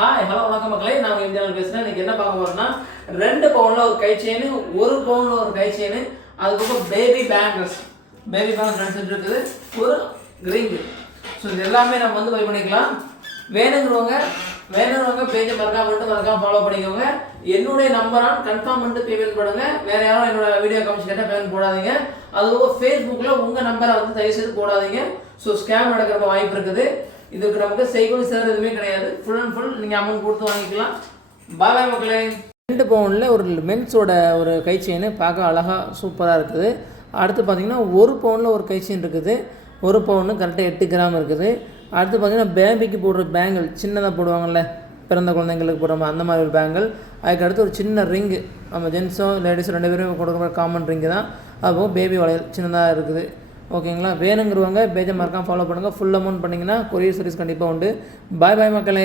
Hi hello வணக்கம் மக்களே, நான் எம்ஜிஆர் பேசுகிறேன். இன்றைக்கி என்ன பார்க்க போகிறோம்னா 2 பவுனில் ஒரு கை செயின், 1 பவுனில் ஒரு கை செயின், அதுக்கப்புறம் பேபி பேங்கிள்ஸ் ரெண்டு இருக்குது, ஒரு ரிங்கு. ஸோ இது எல்லாமே நம்ம வந்து பை பண்ணிக்கலாம். வேணுங்கிறவங்க பேஜை மறக்காம ஃபாலோ பண்ணிக்கோங்க. என்னுடைய நம்பரான் கன்ஃபார்ம் பண்ணிட்டு பேமெண்ட் பண்ணுங்க. வேறு யாரும் என்னோட வீடியோ கமிஷன் கேட்டால் பேமெண்ட் போடாதீங்க. அதுவும் ஃபேஸ்புக்கில் உங்கள் நம்பரை வந்து தயவுசெய்து போடாதீங்க. ஸோ ஸ்கேம் நடக்கிற வாய்ப்பு இருக்குது. இதுக்கு நமக்கு செய்கூலி சேர் எதுவுமே கிடையாது. ஃபுல் அண்ட் ஃபுல் நீங்கள் அமௌண்ட் கொடுத்து வாங்கிக்கலாம். பாய் மக்களே. 2 பவுனில் ஒரு மென்ஸோட ஒரு கை செயின் பார்க்க அழகாக சூப்பராக இருக்குது. அடுத்து பார்த்திங்கன்னா 1 பவுனில் ஒரு கை செயின் இருக்குது. 1 பவுன் கரெக்டாக 8 கிராம் இருக்குது. அடுத்து பார்த்திங்கன்னா பேபிக்கு போடுற பேங்கிள், சின்னதாக போடுவாங்கள்ல, பிறந்த குழந்தைங்களுக்கு போடுற அந்த மாதிரி ஒரு பேங்கிள். அதுக்கு அடுத்து ஒரு சின்ன ரிங்கு, நம்ம ஜென்ஸோ லேடிஸோ 2 பேரும் கொடுக்குற காமன் ரிங்கு தான். அதுபோக பேபி வளையல் சின்னதாக இருக்குது. ஓகேங்களா? வேணுங்கிறவங்க பேஜை மறக்காம ஃபாலோ பண்ணுங்கள். ஃபுல் அமௌண்ட் பண்ணிங்கன்னா கொரியர் சர்வீஸ் கண்டிப்பாக உண்டு. பாய் மக்களே.